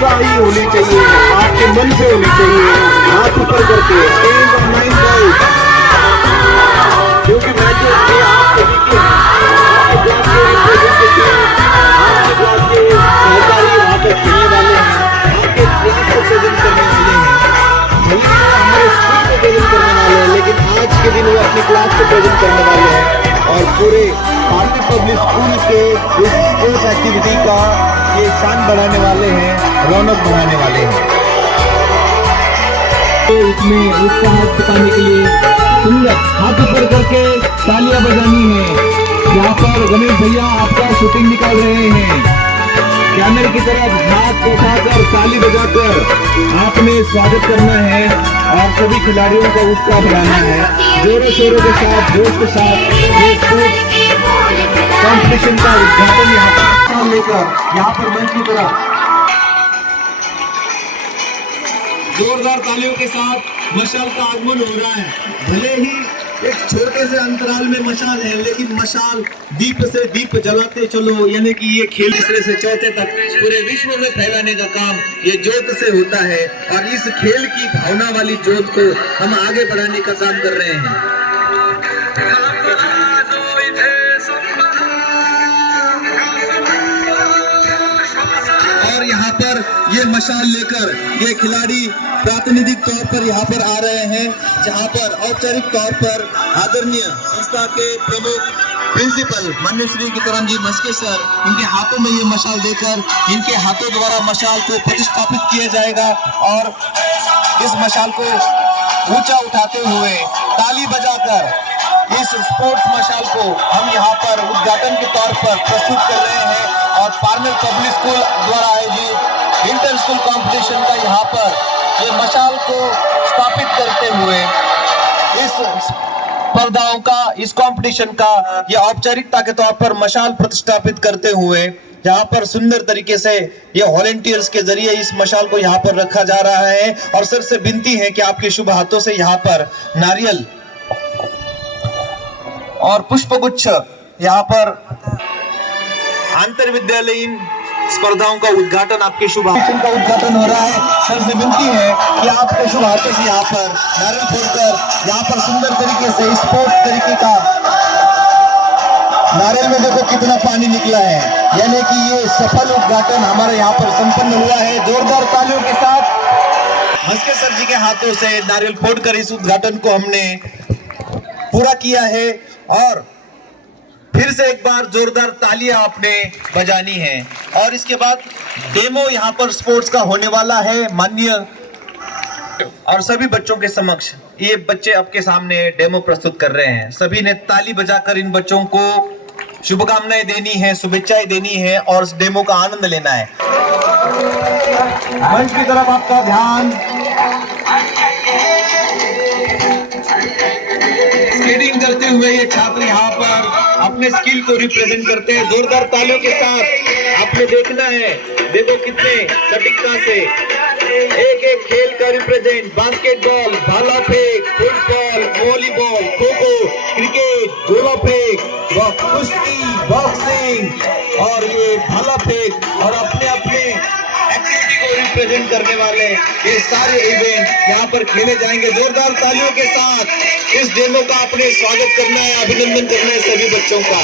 उत्साही होनी चाहिए, आपके मन से होनी चाहिए, हाथ ऊपर करके क्योंकि मैं जो आप सभी के आपके ब्लॉक के रिप्रेजेंटेटिव, आपके ब्लॉक के सहकारी वहाँ पे खेलने वाले हैं, आपके क्लास को प्रेजेंट करने वाले हैं, भले ही वो हमारे स्कूल को प्रेजेंट करने वाले हैं, लेकिन आज के दिन वो अपनी क्लास को प्रेजेंट करने वाले हैं और पूरे भारतीय पब्लिक स्कूल के इस स्पोर्ट्स एक्टिविटी का ये शान बढ़ाने वाले हैं, रौनक बढ़ाने वाले हैं। तो इसमें उत्साह बताने के लिए सुंदर हाथ ऊपर करके तालियां बजानी है। यहाँ पर गणेश भैया आपका शूटिंग निकाल रहे हैं। कैमरे की तरफ हाथ उठाकर ताली बजाकर आपने स्वागत करना है और सभी खिलाड़ियों का उत्साह बढ़ाना है। जोरों शोरों के साथ, जोश के साथ कॉम्पिटिशन का उद्घाटन यहाँ पर लेकर यहाँ पर मंच की तरफ जोरदार तालियों के साथ मशाल का आगमन हो रहा है। भले ही एक छोटे से अंतराल में मशाल है, लेकिन मशाल दीप से दीप जलाते चलो, यानी कि ये खेल तीसरे से चौथे तक पूरे विश्व में फैलाने का काम ये जोत से होता है और इस खेल की भावना वाली जोत को हम आगे बढ़ाने का काम कर रहे हैं। और यहाँ पर ये मशाल लेकर ये खिलाड़ी प्रातिनिधिक तौर पर यहाँ पर आ रहे हैं, जहाँ पर औपचारिक तौर पर आदरणीय संस्था के प्रमुख प्रिंसिपल माननीय श्री कितराम जी मस्के सर, इनके हाथों में ये मशाल देकर इनके हाथों द्वारा मशाल को प्रतिष्ठापित किया जाएगा और इस मशाल को ऊंचा उठाते हुए ताली बजाकर इस स्पोर्ट्स मशाल को हम यहाँ पर उद्घाटन के तौर पर प्रस्तुत कर रहे हैं। और पार्नर पब्लिक स्कूल द्वारा आयोजित इंटर स्कूल कंपटीशन का यहाँ पर ये मशाल को स्थापित करते हुए इस स्पर्धाओं का, इस कंपटीशन का ये औपचारिकता के तौर पर मशाल प्रतिष्ठापित करते हुए यहाँ पर सुंदर तरीके से ये वॉलेंटियर्स के जरिए इस मशाल को यहाँ पर रखा जा रहा है। और सर से विनती है कि आपके शुभ हाथों से यहाँ पर नारियल और पुष्पगुच्छ यहाँ पर अंतर विद्यालयीन स्पर्धाओं का उद्घाटन, आपके शुभ का उद्घाटन हो रहा है। सर से विनती है कि आपके शुभ हाथों से यहाँ पर नारियल फोड़कर यहाँ पर सुंदर तरीके से स्पोर्ट्स तरीके का, नारियल में देखो कितना पानी निकला है, यानी कि ये सफल उद्घाटन हमारे यहाँ पर संपन्न हुआ है। जोरदार तालियों के साथ मस्के सर जी के हाथों से नारियल फोड़कर इस उद्घाटन को हमने पूरा किया है। और फिर से एक बार जोरदार तालियां आपने बजानी है। और इसके बाद डेमो यहाँ पर स्पोर्ट्स का होने वाला है माननीय, और सभी बच्चों के समक्ष ये बच्चे आपके सामने डेमो प्रस्तुत कर रहे हैं। सभी ने ताली बजाकर इन बच्चों को शुभकामनाएं देनी है, शुभेच्छाएं देनी है और इस डेमो का आनंद लेना है। मंच की तरफ आपका ध्यान। स्केटिंग करते हुए ये छात्र यहाँ पर अपने स्किल को रिप्रेजेंट करते हैं। जोरदार तालियों के साथ आपने देखना है, देखो कितने सटीकता से एक एक खेल का रिप्रेजेंट, बास्केटबॉल, भाला फेंक, फुटबॉल, वॉलीबॉल, खो खो, क्रिकेट, गोला फेंक, कुश्ती, बॉक्सिंग और ये भाला फेंक और अपने अपने एक्टिविटी को रिप्रेजेंट करने वाले ये सारे इवेंट यहाँ पर खेले जाएंगे। जोरदार तालियों के साथ इस डेमो का अपने स्वागत करना है, अभिनंदन करना है सभी बच्चों का।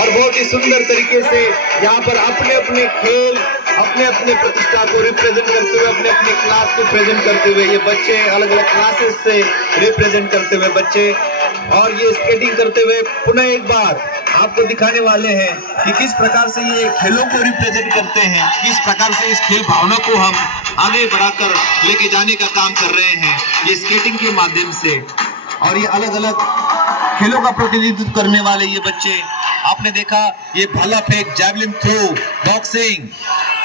और बहुत ही सुंदर तरीके से यहाँ पर अपने अपने खेल, अपने अपने प्रतिष्ठा को रिप्रेजेंट करते हुए, अपने अपने क्लास को प्रेजेंट करते हुए ये बच्चे अलग अलग क्लासेस से रिप्रेजेंट करते हुए बच्चे, और ये स्केटिंग करते हुए पुनः एक बार आपको दिखाने वाले हैं कि किस प्रकार से ये खेलों को रिप्रेजेंट करते हैं, किस प्रकार से इस खेल भावना को हम आगे बढ़ाकर लेके जाने का काम कर रहे हैं ये स्केटिंग के माध्यम से। और ये अलग अलग खेलों का प्रतिनिधित्व करने वाले ये बच्चे, आपने देखा ये भाला फेंक, javelin throw, boxing,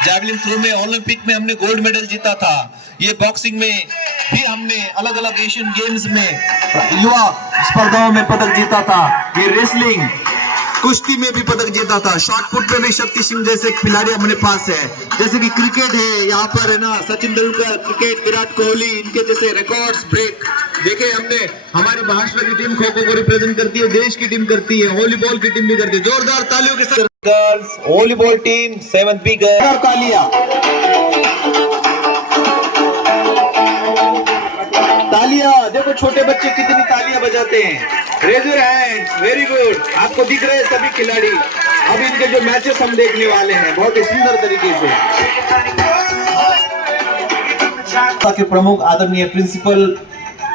javelin throw में ओलंपिक में हमने गोल्ड मेडल जीता था। ये बॉक्सिंग में भी हमने अलग अलग एशियन गेम्स में युवा स्पर्धाओं में पदक जीता था। ये रेसलिंग, कुश्ती में भी पदक जीता था। शॉट पुट में भी शक्ति सिंह जैसे खिलाड़ी हमारे पास है। जैसे कि क्रिकेट है, यहाँ पर है ना सचिन तेंदुलकर, क्रिकेट विराट कोहली, इनके जैसे रिकॉर्ड्स ब्रेक देखे हमने। हमारी महाराष्ट्र की टीम खो खो को रिप्रेजेंट करती है, देश की टीम करती है, वॉलीबॉल की टीम भी करती है। जोरदार तालियों के साथ girls volleyball team 7th B girls, तालियां। तालियां, देखो छोटे बच्चे कितनी तालियां बजाते हैं। Raise your hands, very good. आपको दिख रहे हैं सभी खिलाड़ी। अब इनके जो मैचेस हम देखने वाले हैं बहुत ही सुंदर तरीके से। के प्रमुख आदरणीय प्रिंसिपल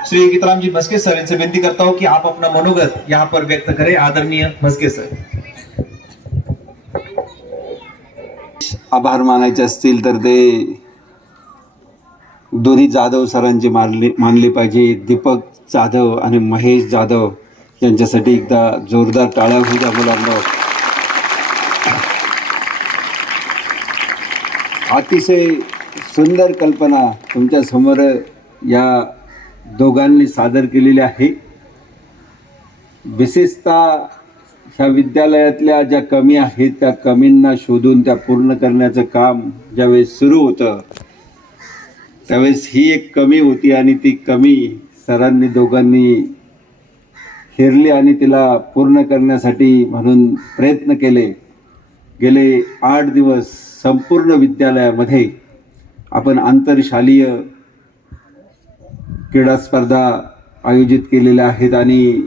श्री गीताराम जी भस्के सर, इनसे विनती करता हूं कि आप अपना मनोगत यहाँ पर व्यक्त करें। आदरणीय भस्के सर। आभार मानायचे असतील तर ते दोन्ही जाधव सरांचे मानले पाहिजे। दीपक जाधव आणि महेश जाधव यांच्यासाठी एकदा जोरदार टाळ्या होऊ द्या मुलांना। अतिशय सुंदर कल्पना तुमच्या समोर या दोघांनी सादर केलेली आहे। विशेषतः ह्या विद्यालयातल्या ज्या कमी आहेत त्या कमींना शोधून त्या पूर्ण करण्याचं काम ज्यावेळेस सुरू होतं त्यावेळेस ही एक कमी होती आणि ती कमी सरांनी दोघांनी हेरली आणि तिला पूर्ण करण्यासाठी म्हणून प्रयत्न केले। गेले 8 दिवस संपूर्ण विद्यालयामध्ये आपण आंतरशालीय क्रीडा स्पर्धा आयोजित केलेल्या आहेत आणि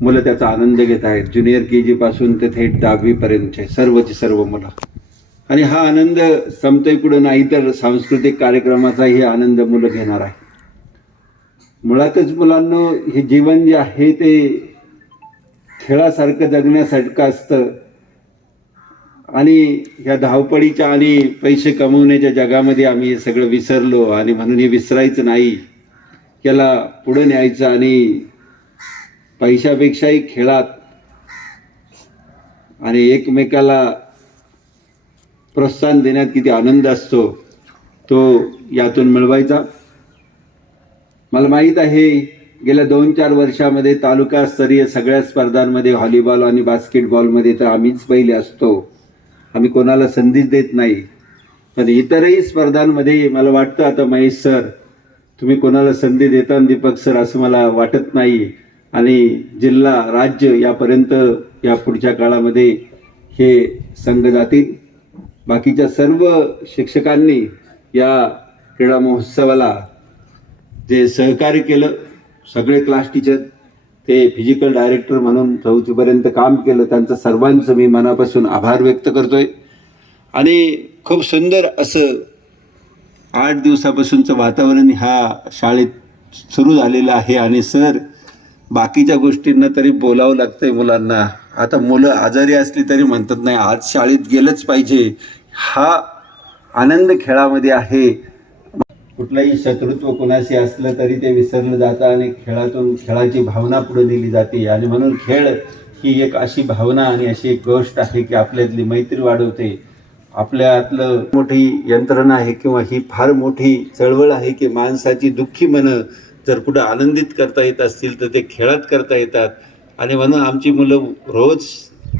मुलं त्याचा आनंद घेत आहेत। ज्युनियर KG पासून ते थेट 10वी पर्यंतचे सर्वची सर्व मुलं। आणि हा आनंद संपतोय कुठं नाही तर सांस्कृतिक कार्यक्रमाचाही आनंद मुलं घेणार आहे। मुळातच मुलांना हे जीवन जे आहे ते खेळासारखं जगण्यासारखं असतं आणि ह्या धावपळीच्या आणि पैसे कमवण्याच्या जगामध्ये आम्ही हे सगळं विसरलो आणि म्हणून हे विसरायचं नाही, याला पुढे न्यायचं आणि पैशापेक्षाही खेळात आणि एकमेकाला प्रोत्साहन देण्यात किती आनंद असतो तो यातून मिळवायचा। मला माहीत आहे गेल्या 2-4 वर्षामध्ये तालुकास्तरीय सगळ्या स्पर्धांमध्ये व्हॉलीबॉल आणि बास्केटबॉलमध्ये तर आम्हीच पहिले असतो, आम्ही कोणाला संधीच देत नाही। पण इतरही स्पर्धांमध्ये मला वाटतं आता महेश सर तुम्ही कोणाला संधी देता दीपक सर असं मला वाटत नाही आणि जिल्हा राज्य यापर्यंत या पुढच्या काळामध्ये हे संघ जातील। बाकीच्या सर्व शिक्षकांनी या क्रीडा महोत्सवाला जे सहकार्य केलं, सगळे क्लास टीचर ते फिजिकल डायरेक्टर म्हणून 4थी पर्यंत काम केलं, त्यांचं सर्वांचं मी मनापासून आभार व्यक्त करतोय। आणि खूप सुंदर असं 8 दिवसापासूनचं वातावरण ह्या शाळेत सुरू झालेलं आहे आणि सर बाकीच्या गोष्टींना तरी बोलावं लागतंय मुलांना। आता मुलं आजारी असली तरी म्हणतात नाही आज शाळेत गेलंच पाहिजे, हा आनंद खेळामध्ये आहे। कुठलाही शत्रुत्व कोणाशी असलं तरी ते विसरलं जातं आणि खेळातून खेळाची भावना पुढे नेली जाते आणि म्हणून खेळ ही एक अशी भावना आणि अशी एक गोष्ट आहे की आपल्यातली मैत्री वाढवते। आपल्यातलं मोठी यंत्रणा आहे किंवा ही फार मोठी चळवळ आहे की माणसाची दुःखी मनं जर कुठं आनंदित करता येत असतील तर ते खेळात करता येतात आणि म्हणून आमची मुलं रोज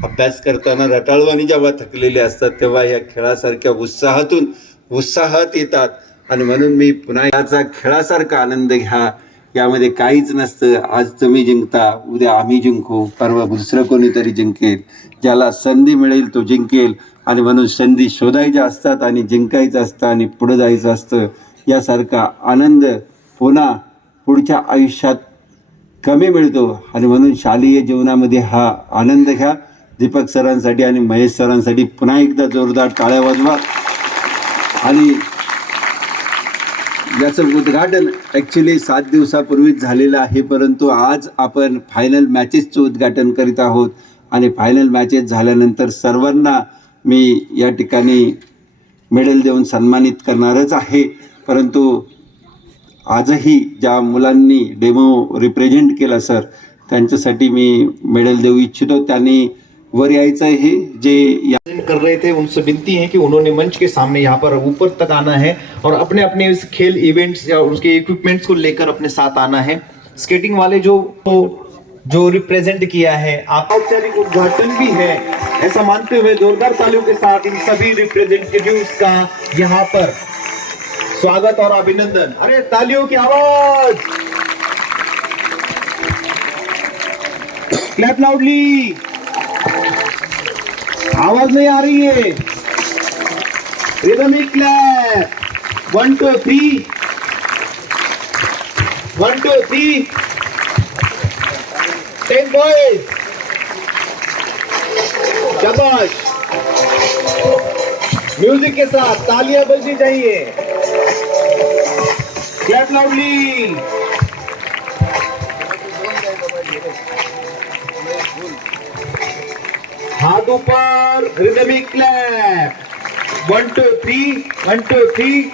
अभ्यास करताना रटाळवाणी जेव्हा थकलेले असतात तेव्हा या खेळासारख्या उत्साहात येतात आणि म्हणून मी पुन्हा याचा खेळासारखा आनंद घ्या, यामध्ये काहीच नसतं। आज तुम्ही जिंकता, उद्या आम्ही जिंकू, परवा दुसरं कोणीतरी जिंकेल, ज्याला संधी मिळेल तो जिंकेल आणि म्हणून संधी शोधायच्या असतात आणि जिंकायचं असतं आणि पुढे जायचं असतं। यासारखा आनंद पुन्हा पुढच्या आयुष्यात कमी मिळतो आणि म्हणून शालेय जीवनामध्ये हा आनंद घ्या। दीपक सरांसाठी आणि महेश सरांसाठी पुन्हा एकदा जोरदार टाळ्या वाजवा। आणि याचं उद्घाटन ॲक्च्युली 7 दिवसापूर्वीच झालेलं आहे, परंतु आज आपण फायनल मॅचेसचं उद्घाटन करीत आहोत आणि फायनल मॅचेस झाल्यानंतर सर्वांना मी या ठिकाणी मेडल देऊन सन्मानित करणारच आहे। परंतु आजही ज्या मुलांनी डेमो रिप्रेझेंट केला सर त्यांच्यासाठी मी मेडल देऊ इच्छितो। त्यांनी वर यायचं है जे कर रहे थे उनसे विनती है कि उन्होंने मंच के सामने यहाँ पर ऊपर तक आना है और अपने अपने इस खेल इवेंट्स या उसके इक्विपमेंट्स को लेकर अपने साथ आना है। स्केटिंग वाले जो रिप्रेजेंट किया है आप औपचारिक उद्घाटन भी है ऐसा मानते हुए जोरदार तालियों के साथ इन सभी रिप्रेजेंटेटिव्स का यहाँ पर स्वागत और अभिनंदन। अरे तालियों की आवाज, क्लैप लाउडली, आवाज नहीं आ रही है, रिदमिक क्लैप, 1 2 3। 1 2 3 10 बॉयज, शाबाश। म्यूजिक के साथ तालियां बजनी चाहिए, क्लैप लाउडली। हाथ ऊपर, रिदमिक क्लैप। 1 2 3 1 2 3।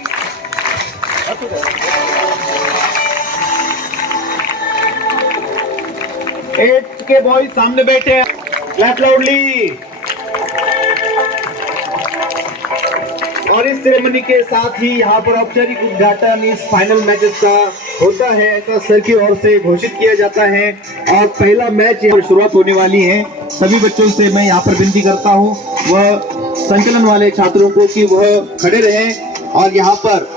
एट के बॉयज सामने बैठे हैं, क्लैप लाउडली। और इस सेरेमनी के साथ ही यहाँ पर औपचारिक उद्घाटन इस फाइनल मैचेस का होता है, ऐसा सर की ओर से घोषित किया जाता है। और पहला मैच यहाँ शुरुआत होने वाली है। सभी बच्चों से मैं यहाँ पर विनती करता हूँ, वह संचलन वाले छात्रों को, कि वह खड़े रहें। और यहाँ पर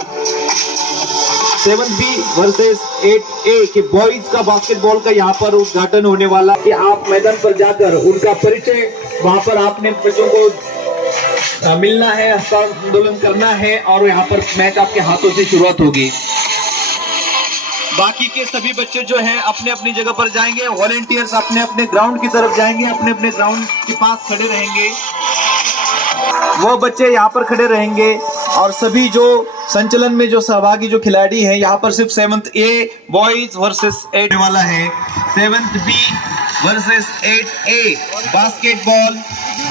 7B वर्सेस 8A के बॉयज का बास्केटबॉल का यहाँ पर उद्घाटन होने वाला कि आप मैदान पर जाकर उनका परिचय, वहां पर आपने बच्चों को मिलना है, हस्तांदोलन करना है, और यहाँ पर मैच आपके हाथों से शुरुआत होगी। बाकी के सभी बच्चे जो हैं अपने अपनी जगह पर जाएंगे, वॉलेंटियर्स अपने अपने ग्राउंड की तरफ जाएंगे, अपने अपने ग्राउंड के पास खड़े रहेंगे। वो बच्चे यहाँ पर खड़े रहेंगे और सभी जो संचलन में जो सहभागी जो खिलाड़ी हैं, यहाँ पर सिर्फ 7th A बॉयज वर्सेस 8 वाला है, 7th B versus 8A basketball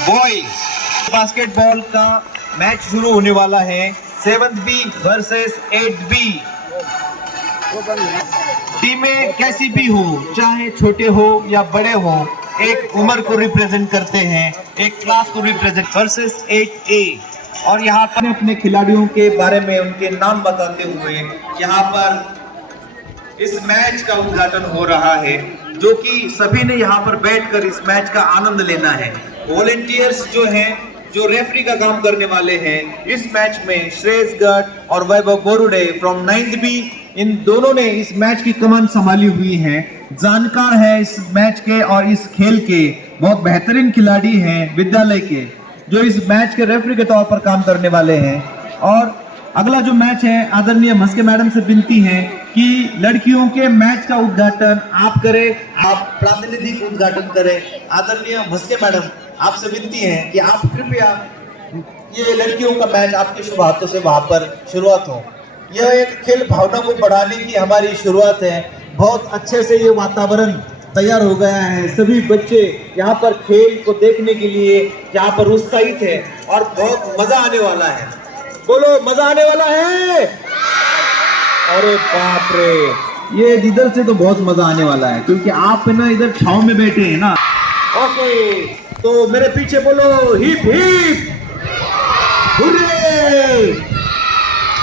boys. Basketball का मैच शुरू होने वाला है, 7th B वर्सेस 8B। टीमें कैसी भी हो, चाहे छोटे हो या बड़े हो, एक उम्र को रिप्रेजेंट करते हैं, एक क्लास को रिप्रेजेंट। Versus 8A। और यहाँ पर अपने खिलाड़ियों के बारे में उनके नाम बताते हुए यहाँ पर इस मैच का उद्घाटन हो रहा है, जो कि सभी ने यहाँ पर बैठकर इस मैच का आनंद लेना है। वॉलेंटियर्स जो हैं, जो रेफरी का काम करने वाले हैं इस मैच में, श्रेयस गर्ग और वैभव बोरुडे फ्रॉम 9th B, इन दोनों ने इस मैच की कमान संभाली हुई है, जानकार है इस मैच के और इस खेल के, बहुत बेहतरीन खिलाड़ी हैं विद्यालय के, जो इस मैच के रेफरी के तौर पर काम करने वाले हैं। और अगला जो मैच है, आदरणीय मस्के मैडम से विनती है कि लड़कियों के मैच का उद्घाटन आप करें, आप प्रातिनिधिक उद्घाटन करें। आदरणीय मस्के मैडम, आपसे विनती है कि आप कृपया ये लड़कियों का मैच आपके शुभ हाथों से वहां पर शुरुआत हो। यह एक खेल भावना को बढ़ाने की हमारी शुरुआत है। बहुत अच्छे से ये वातावरण तैयार हो गया है, सभी बच्चे यहाँ पर खेल को देखने के लिए यहाँ पर उत्साहित है और बहुत मजा आने वाला है। बोलो, मजा आने वाला है। अरे बाप रे, ये इधर से तो बहुत मजा आने वाला है, क्योंकि आप ना इधर छांव में बैठे हैं ना। ओके, तो मेरे पीछे बोलो हिप हिप हुर्रे।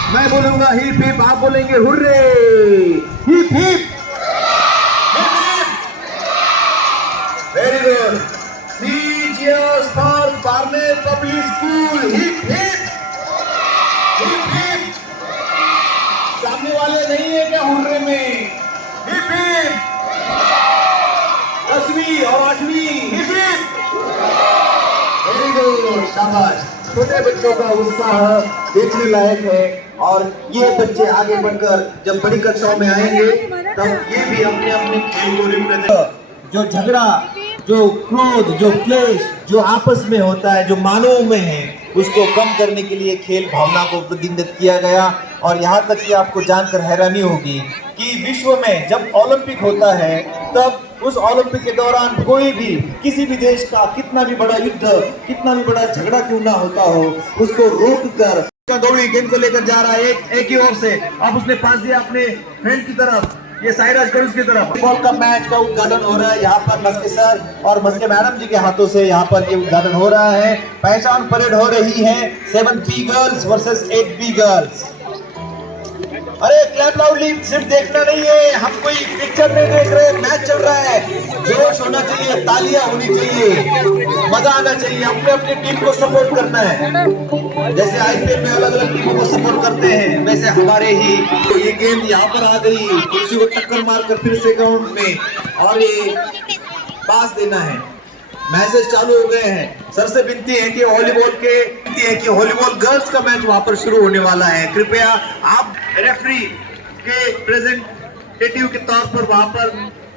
मैं बोलूंगा हिप हिप, आप बोलेंगे hurray. Hip hip, very good. 3 cheers for Barnell public school. Hip hip hip hip. सामने वाले नहीं है क्या हुर्रे में? Hip hip. 10वीं और 8वीं, हिप हिप। वेरी गुड, शाबाश। छोटे बच्चों का उत्साह देखने लायक है, और ये बच्चे आगे बढ़कर जब बड़ी कक्षाओं में आएंगे तब ये भी अपने अपने खेल को रिप्रेजेंट, जो झगड़ा, जो क्रोध, जो क्लेश जो आपस में होता है, जो मानवों में है, उसको कम करने के लिए खेल भावना को प्रतिबिंबित किया गया। और यहाँ तक कि आपको जानकर हैरानी होगी कि विश्व में जब ओलंपिक होता है, तब उस ओलंपिक के दौरान कोई भी किसी भी देश का कितना भी बड़ा युद्ध, कितना भी बड़ा झगड़ा क्यों ना होता हो, उसको रोक कर दौड़ी गेंद को लेकर जा रहा है एक ही ओर से। अब उसने पास दिया अपने फ्रेंड की तरफ, ये साइराज करुज की तरफ। फुटबॉल का मैच का उद्घाटन हो रहा है यहाँ पर मस्के सर और मस्के मैडम जी के हाथों से यहाँ पर ये उद्घाटन हो रहा है। पहचान परेड हो रही है, 7B girls versus 8B girls. अरे क्लैप लाउडली, सिर्फ देखना नहीं है, हम कोई पिक्चर नहीं देख रहे, मैच चल रहा है। जोश होना चाहिए, तालियां होनी चाहिए, मजा आना चाहिए, अपने अपनी टीम को सपोर्ट करना है। जैसे IPL में अलग अलग टीमों को सपोर्ट करते हैं, वैसे हमारे ही तो ये गेंद यहाँ पर आ गई, किसी को टक्कर मारकर फिर से ग्राउंड में, और ये पास देना है। मैचेस चालू हो गए हैं। सर से विनती है कि वॉलीबॉल गर्ल्स का मैच वहां पर शुरू होने वाला है। कृपया आप रेफरी के प्रेजेंट रिप्रेजेंटेटिव के तौर पर वहां पर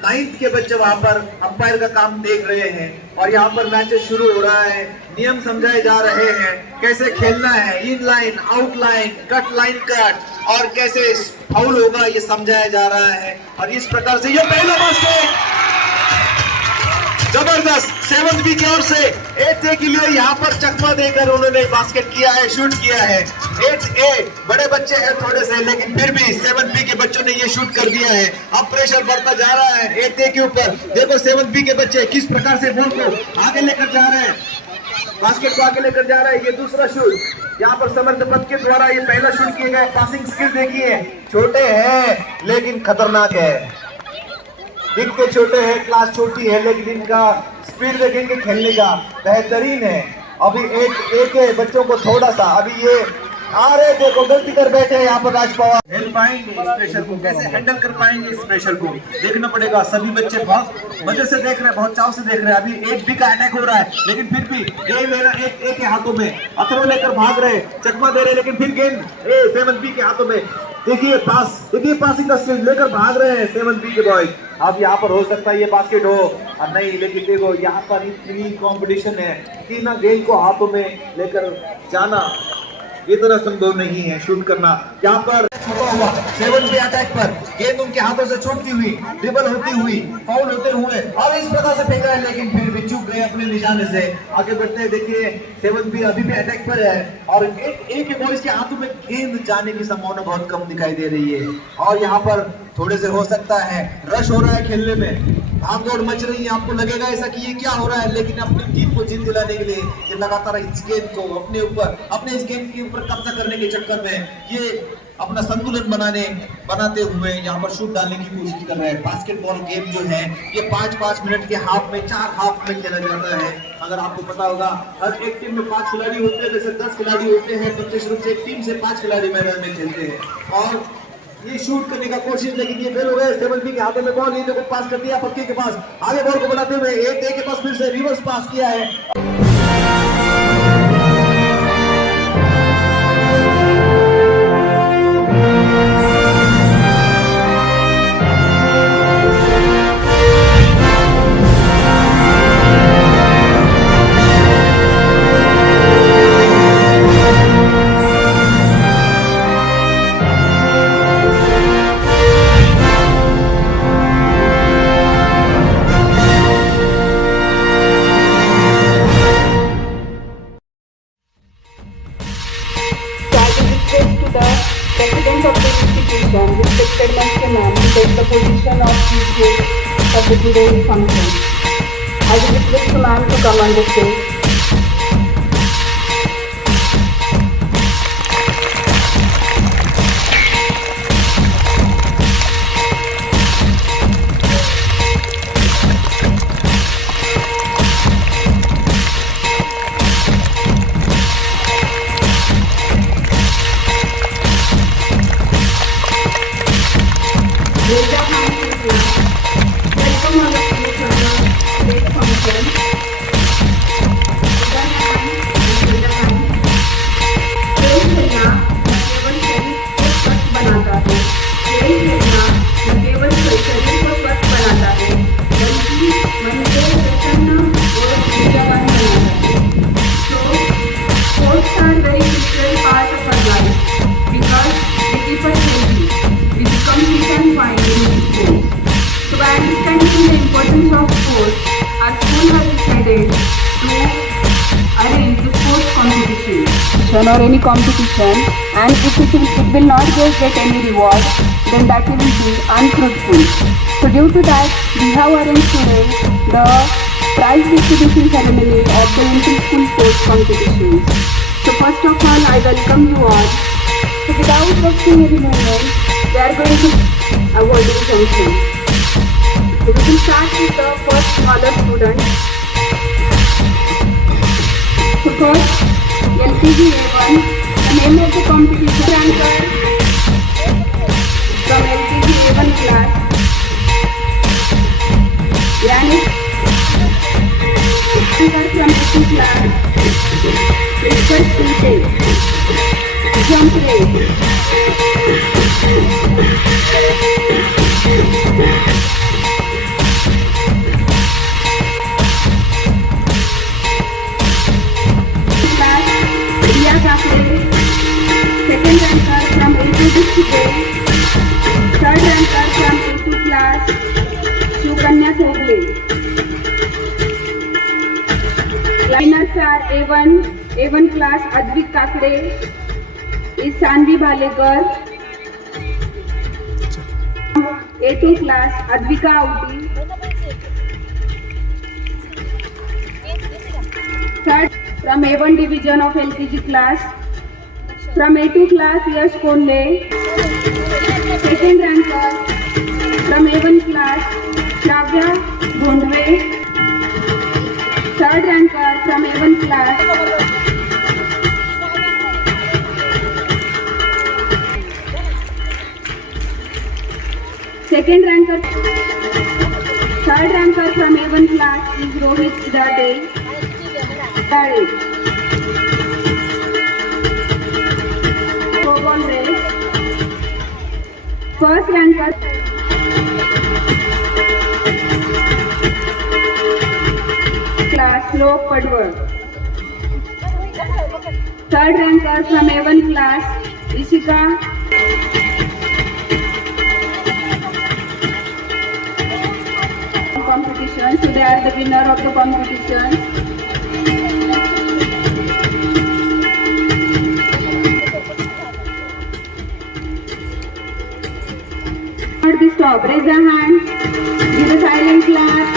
9th के बच्चे वहां पर अंपायर का काम देख रहे हैं और यहाँ पर मैच शुरू हो रहा है। नियम समझाए जा रहे हैं, कैसे खेलना है, in line, out line, cut line cut, और कैसे फाउल होगा ये समझाया जा रहा है। और इस प्रकार से ये पहला बास्केट जबरदस्त 7th बी की ओर से 8th ए के लिए यहाँ पर चकमा देकर उन्होंने बास्केट किया है, शूट किया है। 8th ए बड़े बच्चे हैं थोड़े से, लेकिन फिर भी 7th बी के बच्चों ने ये शूट कर दिया है। अब प्रेशर बढ़ता जा रहा है 8th ए के ऊपर। देखो 7th बी के बच्चे किस प्रकार से बॉल को आगे लेकर जा रहे हैं, बास्केट को आगे लेकर जा रहा है। ये दूसरा शूट यहाँ पर समर्थ पद के द्वारा ये पहला शूट किया गया। पासिंग स्किल देखिए, छोटे हैं लेकिन खतरनाक है, दिखते छोटे हैं, क्लास छोटी है, लेकिन इनका स्पीड देखेंगे खेलने का बेहतरीन है। अभी एक बच्चों को थोड़ा सा अभी ये आ रहे, देखो गलती कर बैठे हैं यहाँ पर राज पवार। खेल पाएंगे इस प्रेशर को, कैसे हैंडल कर पाएंगे इस प्रेशर को, देखना पड़ेगा। सभी बच्चे बहुत मजे से देख रहे हैं, बहुत चाव से देख रहे हैं। अभी 8th बी का अटैक हो रहा है, लेकिन फिर भी गेंद है ना 8th ए के हाथों में, अथर्व लेकर भाग रहे, चकमा दे रहे, लेकिन फिर गेंद 7th बी के हाथों में। देखिए पासिंग का स्किल लेकर भाग रहे हैं 7th बी के बॉयज। अब यहाँ पर हो सकता है ये बास्केट हो और नहीं, लेकिन देखो यहाँ पर इतनी कंपटीशन है कि ना गेंद को हाथों में लेकर जाना इतना संभव नहीं है, शूट करना। यहाँ पर छुपा हुआ 7th बी अटैक पर गेंद उनके हाथों से छूटती हुई, ड्रिबल होती हुई, फाउल होते हुए और इस प्रकार से फेंका है, लेकिन फिर भी चूक गए अपने निशाने से। आगे बढ़ते हैं, देखिए 7th बी अभी भी अटैक पर है और एक बॉयज के हाथों में गेंद जाने की संभावना बहुत कम दिखाई दे रही है। और यहाँ पर थोड़े से हो सकता है रश हो रहा है खेलने में, भागदौड़ मच रही है, आपको लगेगा ऐसा कि ये क्या हो रहा है, लेकिन अपनी टीम को जीत दिलाने के लिए ये लगातार इस गेंद को अपने इस गेंद के ऊपर कब्जा करने के चक्कर में ये अपना संतुलन बनाते हुए यहाँ पर शूट डालने की कोशिश कर रहे हैं। बास्केटबॉल गेम जो है ये 5-5 मिनट के हाफ में 4 हाफ में खेला जाता है। अगर आपको पता होगा हर एक टीम में 5 खिलाड़ी होते हैं, जैसे 10 खिलाड़ी होते हैं, प्रत्यक्ष रूप से एक टीम से 5 खिलाड़ी मैदान में खेलते हैं और ये शूट करने का कोशिश, लेकिन ये फेल हो गए। 7th बी के हाथों में बॉल, ये देखो पास कर दिया पक्के के पास, आगे बॉल को बढ़ाते हुए 8th ए के पास फिर से रिवर्स पास किया है। President of the institution, respected Mr. Ma'am, to take the position of chief guest of the today's function. I will request the ma'am to come on the stage. Raise your hands, please. Welcome all of you to the today's function. Raise your hands, raise your hands. खेल खेलना न केवल शरीर को स्वस्थ बनाता है, खेल खेलना न केवल शरीर को स्वस्थ बनाता है, बल्कि मन को प्रसन्न और ऊर्जावान बनाता है। So, sports are very crucial part of our life because they keep us healthy. We become fit and fine in sports. So by understanding the importance of sports, our school has decided to arrange the sports competition or any competition, and if it will not just get any reward, then that will be unfruitful. So due to that, we have arranged today the prize distribution ceremony of the inter-school sports competitions. So first of all, I welcome you all. So without wasting any moment, we are going to awarding function. So we will start with the first smaller student. So first, LKG A1, the name of the competition ranker from LKG A1 class, Yannick. Speaker from AC class, Mr. Sute. Jump race. are A1 class Advik Kakde is Sanvi Bhalekar. A2 class Advika Auti. Third from A1 division of LKG class. From A2 class Yash Konle. Second ranker from A1 class Shravya Bhondwe. Third ranker from A1 class second ranker. Third ranker from A1 class is Rohit Dade. Football race. First ranker class Lok Padwar. Third ranker from A1 class Ishika competition. So they are the winner of the competition. At the stop, raise the hand, give a silent clap.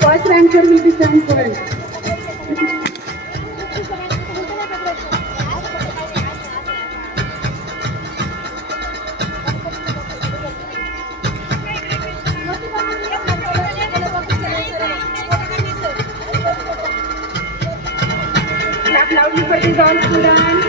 First ranker will be stand front. Clap loudly for these all students.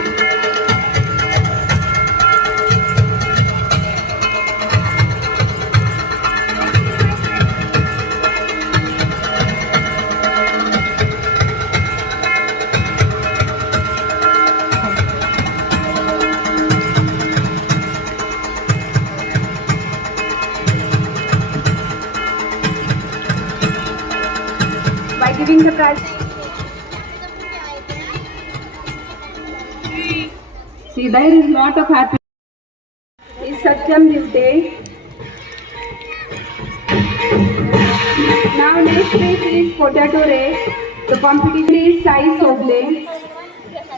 By giving the prize. See, there is lot of happiness. Is Satyam Nivde. Now next race is potato race. The competition is Sai Soble.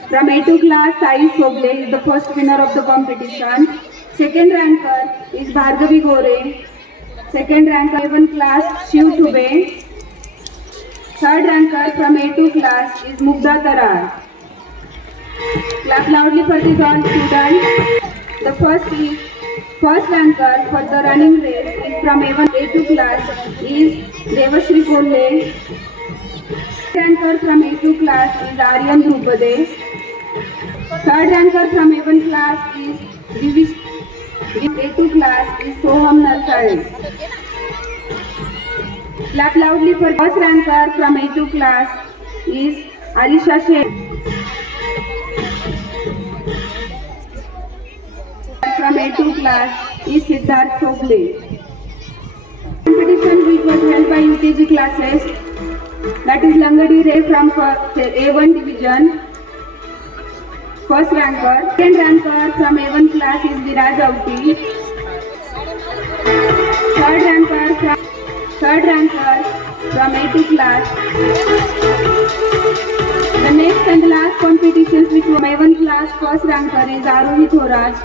From A2 class, Sai Soble is the first winner of the competition. Second ranker is Bhargavi Gore. Second ranker A1 class Shiv Tube. Third ranker from A2 class is Mugdha Tarar. Clap loudly for these all students. The first ranker for the running race is from A2 class is Devashri Kolle. Ranker from A2 class is Aryan Drupade. Third ranker from A1 class is Divish. A2 class is Soham Narsare. Clap loudly for first ranker from A2 class is Alisha Sheikh. From A2 class is Siddharth Soble. Competition which was held by UKG classes, that is Langadi Ray from A1 division. First ranker. Second ranker from A1 class is Viraj Auti. Third ranker from A2 class. The next and the last competitions which from A1 class first ranker is Arohi Thoraj.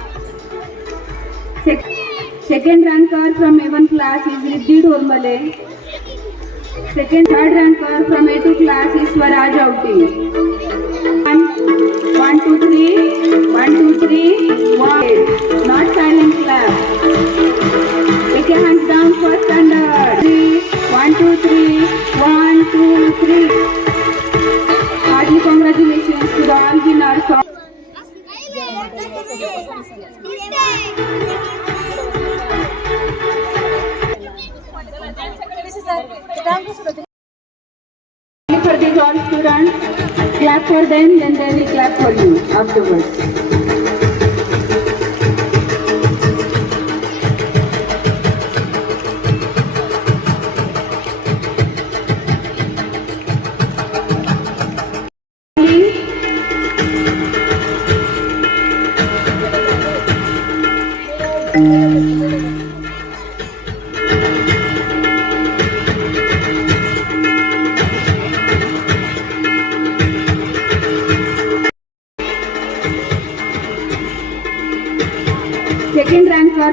Second ranker from A1 class is Riddhi Dhormale. Third ranker from A2 class is Swaraj Auti. 1, 2, 3. 1, 2, 3. 1. Not silent clap. Take your hands down first standard. 1, 2, 3. 1, 2, 3. Hearty congratulations to the all winners. For these all students, clap for them, then they will clap for you afterwards.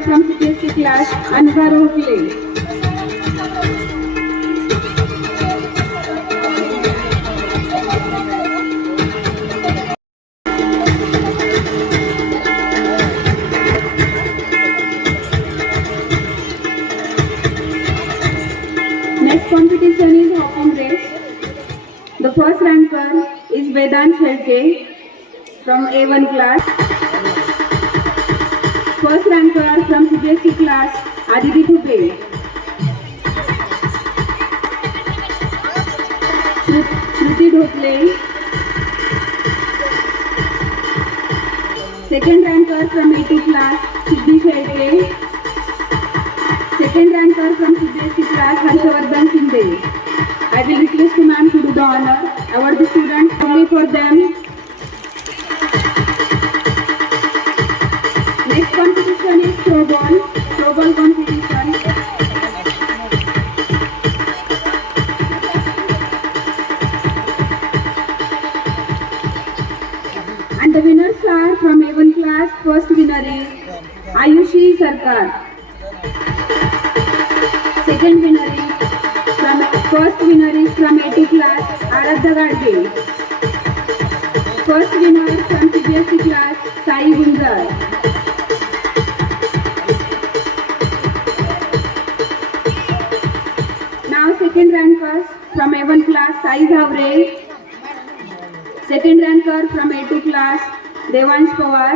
from CBSE class, Anva Rohle. Next competition is hopping race. The first ranker is Vedant Shelke from A1 class. First ranker from CBSE class, Aditi Dubey. Shruti Dhokle. Second ranker from A2 class, Siddhi Shelke. Second ranker from CBSE class, Harshavardhan Shinde. I will request the ma'am to do the honor. Award the students only for them. Next competition is throwball. Throwball competition. And the winners are from A1 class. First winner is Ayushi Sarkar. Second winner is first winner is from A2 class, Aradha Gadge. First winner from CBSE class, Sai Gunjar. Now second rankers from A1 class, Sai Zavre. Second ranker from A2 class, Devansh Pawar.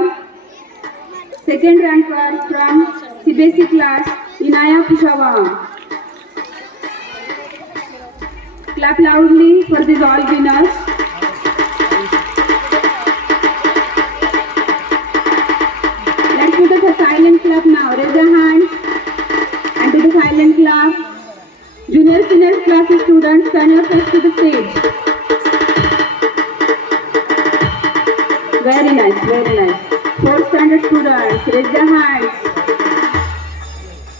Second ranker from CBSE class, Inaya Kushawa. Clap loudly for these all winners. Let's do the silent clap now. Raise your hands and do the silent clap. Junior senior class students, turn your face to the stage. Very nice, very nice. Fourth standard students, raise your hands.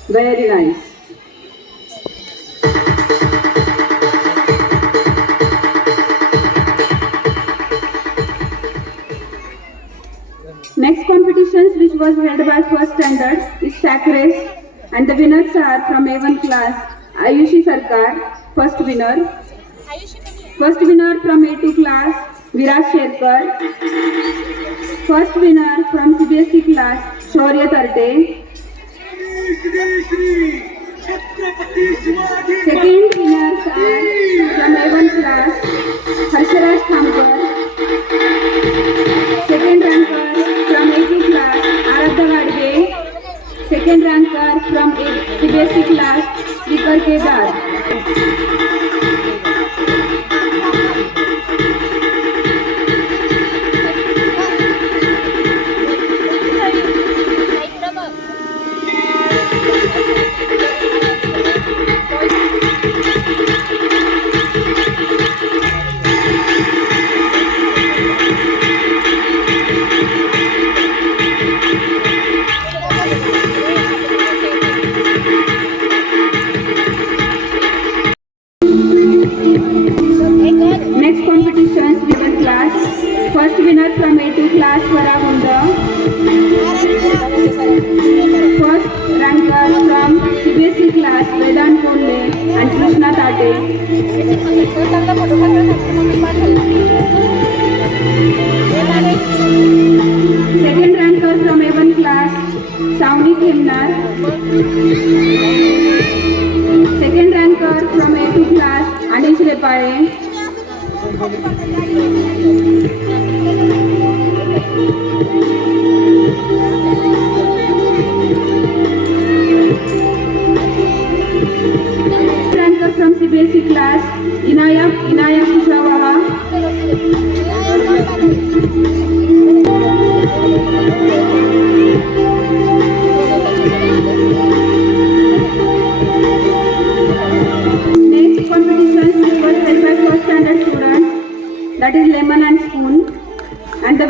Very nice. Next competitions which was held by first standards is sack race, and the winners are from A1 class, Ayushi Sarkar, first winner. First winner from A2 class, Viraj Sherkar. First winner from CBSE class, Shaurya Tarte. Second winners are from A1 class, Harsharaj Thamkar. Second ranker from A2 class, Aradha Gadge. Second ranker from CBSE class, Srikar Kedar. Next competitions B1 class. First winner from A2 class, Varagunda. First ranker from CBSE class, Vedant Konle and Krishna Tate. Second ranker from A1 class, Sauni Khemnar. Second ranker from A2 class, Anish Repare. Ranker from CBSE class, Inaya Kushawaha. Next competition was held by first standard students, that is Lemon and Spoon, and the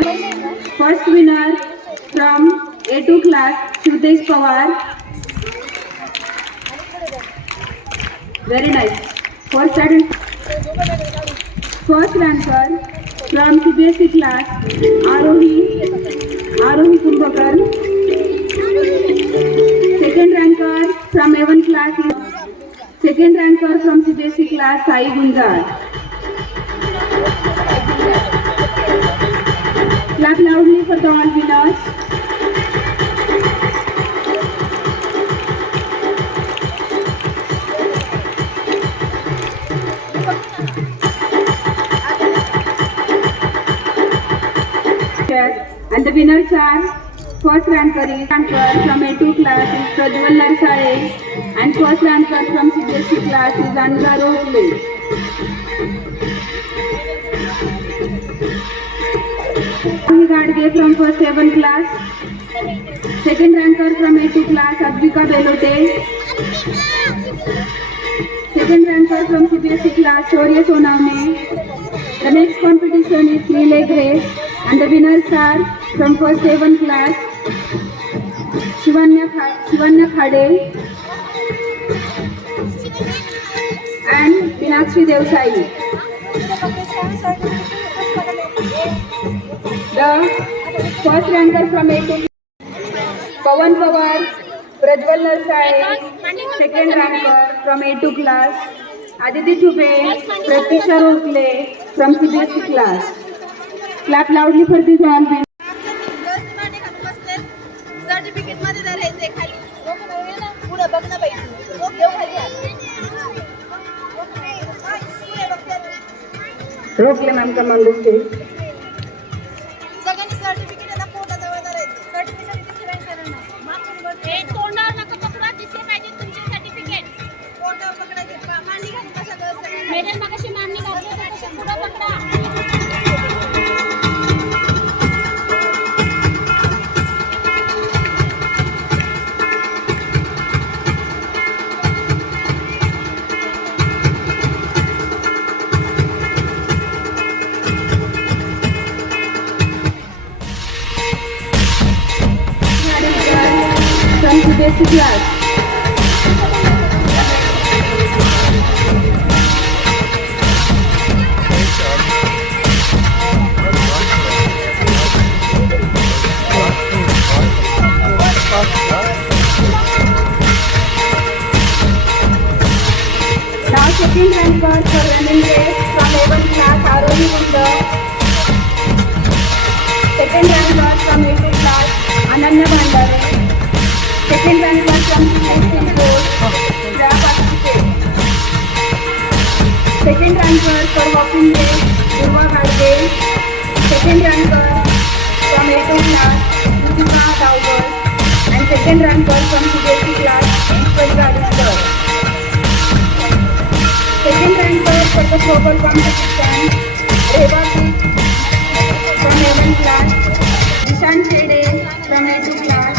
first winner from A2 class, Shrudesh Pawar. Very nice. First ranker from CBSE class, Arohi Kumbhakar. Second ranker from A1 class is second ranker from CBSE class Sai Gunjar. Clap loudly for the all winners. And the winners are first ranker is ranker from A2 class is Prajwal Narsale and first ranker from CBSE class is Anga Rogle. Gadge from first A1 class, second ranker from A2 class Advika Belote, second ranker from CBSE class Shaurya Sonavne. The next competition is relay race and the winners are from first A1 class Shivanya Khade and Meenakshi Devsai. The first ranker from A2 Pawan Pawar, Prajwal Narsale, second ranker from A2 class Aditi Chube, Pratisha Rogle from CBSE class. Clap loudly for these all winners. Certificate मध्ये धरायचे खाली पुढे बघ ना बाई तू देव खाली Rogle ma'am come on the stage. सगळ्यांनी सर्टिफिकेट याला पोटाजवळ धरायचं सर्टिफिकेट दिसलं ना हे तोंडावर नका पकडा दिसले पाहिजे तुमचे सर्टिफिकेट पोटावर पकडायचे मांडी घालून कशा गळस मॅडम मगाशी मांडी घालून कशा पुढे पकडा From CBSE class. Now second ranker for running race from A1 class Arohi Gunda. Second ranker from A2 class Ananya Bhandare. Second ranker from CBSE board Shreya Patkute. Second ranker for walking race Durva Gadge. Second ranker from A2 class Yudhika Daugar. And second ranker from CBSE class Ishwari Gadikar. Second ranker for the global competition, Reva Pit from A1 class, Ishan Chede from A2 class,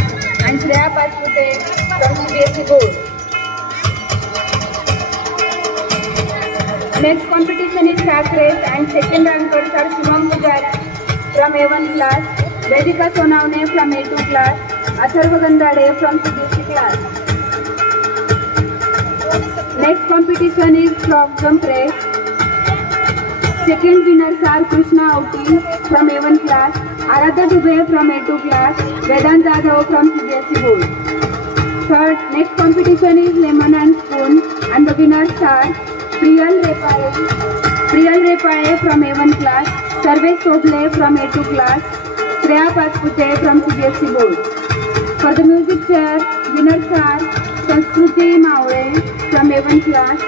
and Shreya Patkute from CBSE board. Next competition is track race and second rankers are Shivam Pujari from A1 class, Vedika Sonavne from A2 class, Atharva Gandade from CBSE class. Next competition is frog jump race. Second winners are Krishna Auti from A1 class, Aradhya Dubey from A2 class, Vedant Jadhav from CBSE board. Third, next competition is lemon and spoon and the winners are Priyal Repaye from A1 class, Sarvesh Soble from A2 class, Shreya Patkute from CBSE board. For the music chair, winners are Sanskruti Mavle from A1 class,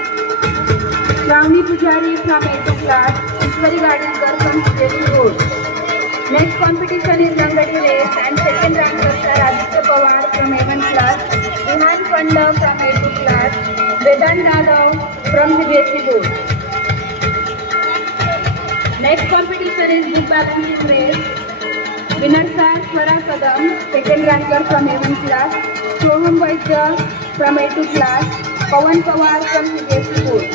Ravni Pujari from A2 class, Ishwari Gadikar from CBSE board. Next competition is Rangadi race and second rankers are Aditya Pawar from A1 class, Vihan Panda from A2 class, Vedant Jadhav from CBSE board. Next competition is book balancing race. Winners are Swara Kadam, second ranker from A1 class, Soham Vaidya from A2 class, Pawan Pawar from CBSE board.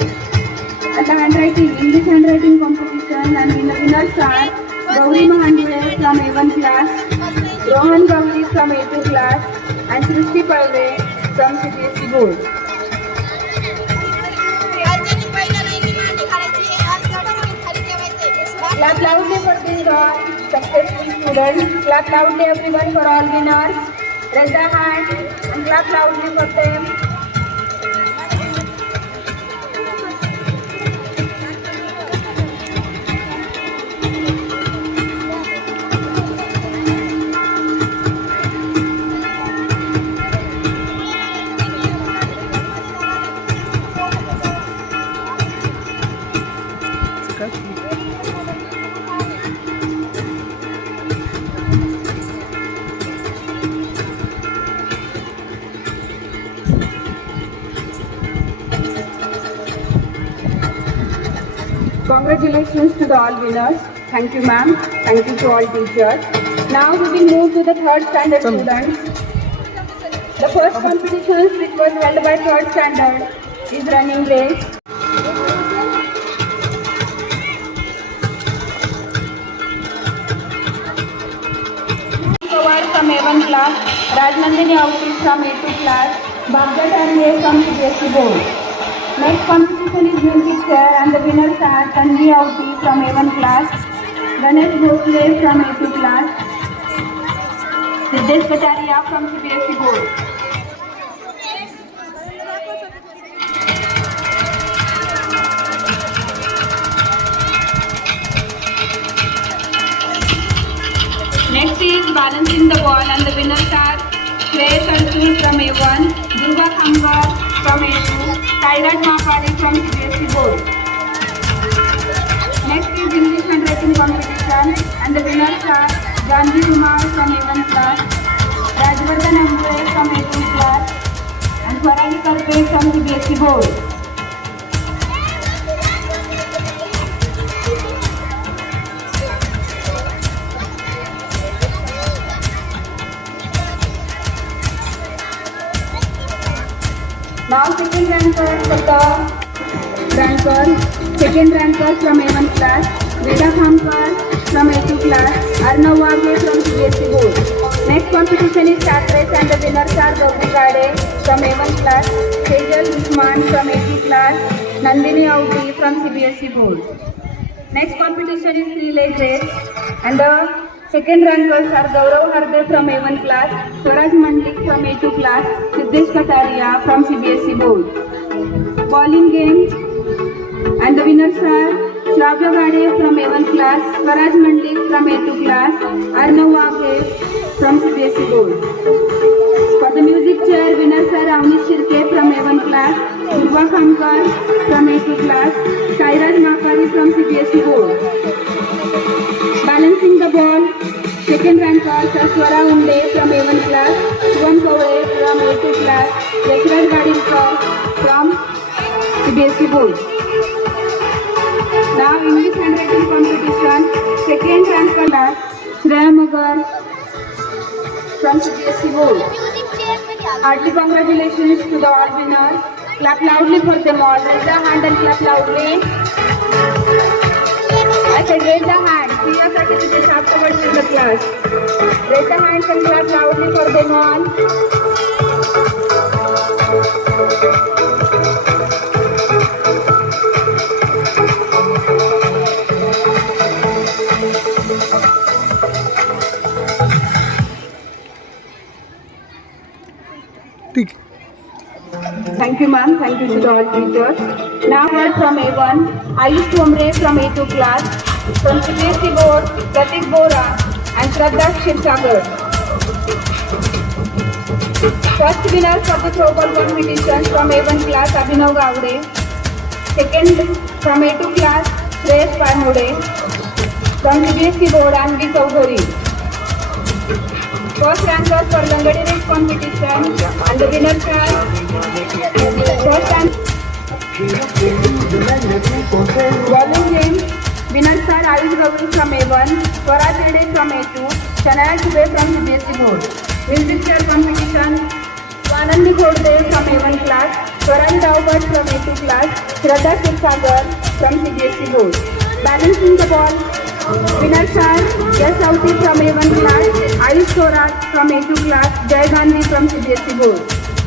And the handwriting, English handwriting competition and winners are Gauri Mahandure from A1 class, Rohan Gauri from A2 class, and Srishti Palve from CBSE board. Clap loudly for these all successful students. Clap loudly everyone for all winners. Raise their hand and clap loudly for them. Congratulations to the all winners. Thank you, ma'am. Thank you to all teachers. Now we will move to the third standard students. The first competition which was held by third standard is running race. Pawar from A1 class, Rajnandini Autis from A2 class, Bhagya Tande from CBSE board. Next competition is music chair and the winners are Tanvi Auti from A1 class, Ganesh Bhosle from A2 class, Siddesh Kataria from CBSE board. Next is balancing the ball and the winners are Shreya Arsul from A1, Durga Khamgar from A2, Sairaj Mapari from CBSE board. Next is English handwriting competition and the winners are Gandhi Kumar from A1 class, Rajvardhan Ambure from A2 class and Swarali Karpe from CBSE board. Now second rankers from A1 class, Veda Khamkar from A2 class, Arnav Waghe from CBSE board. Next competition is cat race and the winners are Gauri Gade from A1 class, Sejal Usman from A2 class, Nandini Auti from CBSE board. Next competition is three leg race and the second rankers are Gaurav Harde from A1 class, Swaraj Mandlik from A2 class, Siddesh Kataria from CBSE board. Bowling game and the winners are Shravya Gade from A1 class, Swaraj Mandlik from A2 class, Arnav Waghe from CBSE board. For the music chair, winners are Avnish Shirke from A1 class, Durga Khamkar from A2 class, Sairaj Mapari from CBSE board. Balancing the ball, second rankers are Swara Unde from A1 class, Shivam Kaure from A2 class, Yashraj Gadilkar from CBSE board. Now English handwriting competition, second ranker class, Shreya Magar from CBSE board. Hearty congratulations to the all winners. Clap loudly for them all. Raise the hand and clap loudly. I said raise the hand. See your certificates afterwards in the class. Raise the hands and clap loudly for them all. Thank you, ma'am. Thank you to the all teachers. Now word from A1, Ayush Tomre from A2 class, from CBSE board, Pratik Bora and Shraddha Shirsagar. First winner for the throwball competition from A1 class, Abhinav Gavde. Second from A2 class, Shreyash Parmode. From CBSE board, Anvi Chaudhary. First rankers for Langadi race competition and the winners are first and bowling game. Winners are Ayush Gauri from A1, Swaraj Ede from A2, Shanaya Chube from CBSE board. Music chair competition, Swanandi Khorde from A1 class, Swaraj Daubhat from A2 class, Shraddha Shirsagar from CBSE board. Balancing the ball. Winners are Yash Auti from A1 class, Ayush Thorat from A2 class, Jai Gandhi from CBSE board.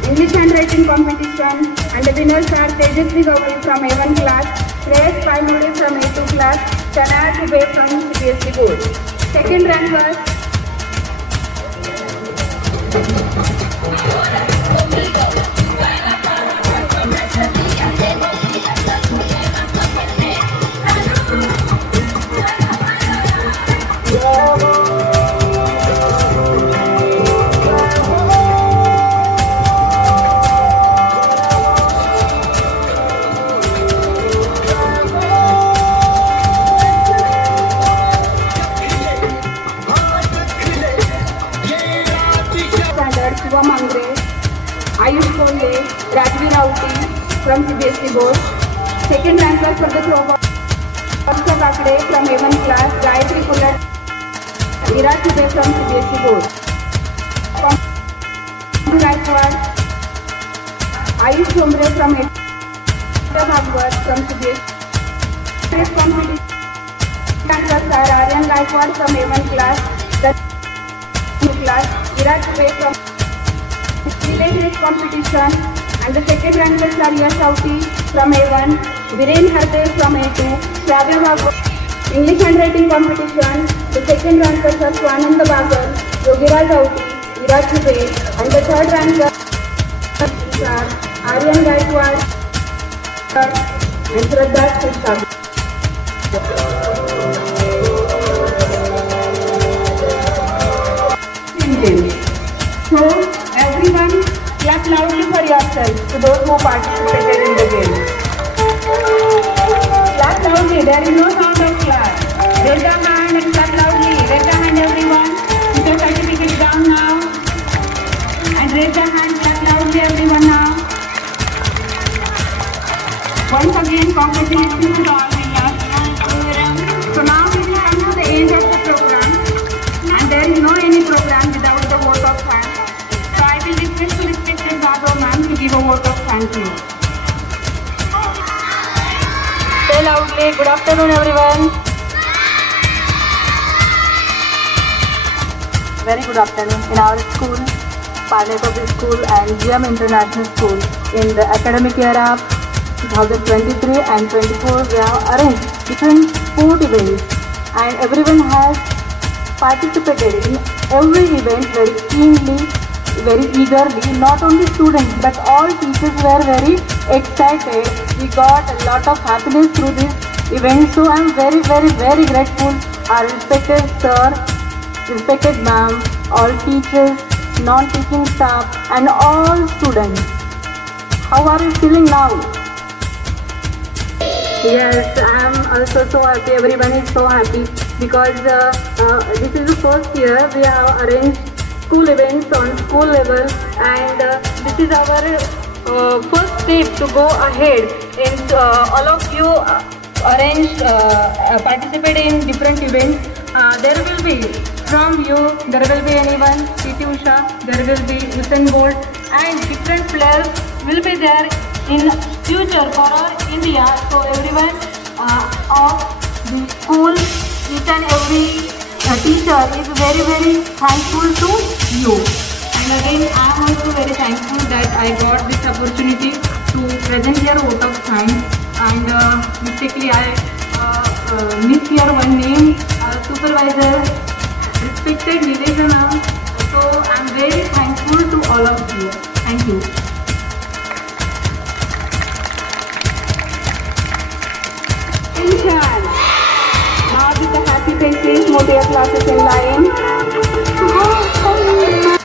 English handwriting competition and the winners are Tejasvi Gauri from A1 class, Shreyash Parmode from A2 class, Shanaya Chube from CBSE board. Second rankers Standard Shiva Mangre, Ayush Kole, Rajvi Rauti from CBSE board. Second ranker for the throwball, Aksha Kakde from A1 class, Gayatri Kullat, Ira Chube from CBSE board. Gaikwad, Ayush Chomre from Bhagwat from CBSE. Competition rankers are Aryan Gaikwad from A1 class, class, Virat Chube from relay race competition, and the second rankers are Yash Auti from A1, Viren Hardev from A2, Shravya Bhagwat. English handwriting competition, the second rankers are Swananda Bagar, Yogiraj Auti, Virat Chube, and the third rankers are Aryan Gaikwad and Shraddha Shishag. So everyone clap loudly for yourself to those who participated in the game. Clap loudly, there is no sound of clap. Raise your hand and clap loudly. Raise your hand everyone. Put your certificate down now. And raise your hand, clap loudly everyone now. Once again, congratulations to all winners. So now we will come to the end of the program. And there is no any program without the vote of thanks. So I will request to respected Bhagwat ma'am to give a vote of thank you. Say loudly, good afternoon everyone. Very good afternoon. In our school, Parle Public School and GM International School, in the academic year of 2023 and 24, we have arranged different sport events and everyone has participated in every event very keenly, very eagerly. Not only students but all teachers were very excited. We got a lot of happiness through this event. So I am very grateful. Our respected sir, respected ma'am, all teachers, non-teaching staff and all students. How are you feeling now? Yes, I am also so happy. Everyone is so happy because this is the first year we have arranged school events on school level, and this is our first step to go ahead. And all of you participate in different events. There will be from you, there will be anyone, PT Usha, there will be Usain Bolt, and different players will be there in future for our India. So everyone of the school, each and every teacher is very thankful to you. And again, I am also very thankful that I got this opportunity to present your vote of thanks. And mistakenly I missed your one name, supervisor, respected Nilesh ma'am. So I am very thankful to all of you. Thank you. Now with the happy faces, move your classes in line.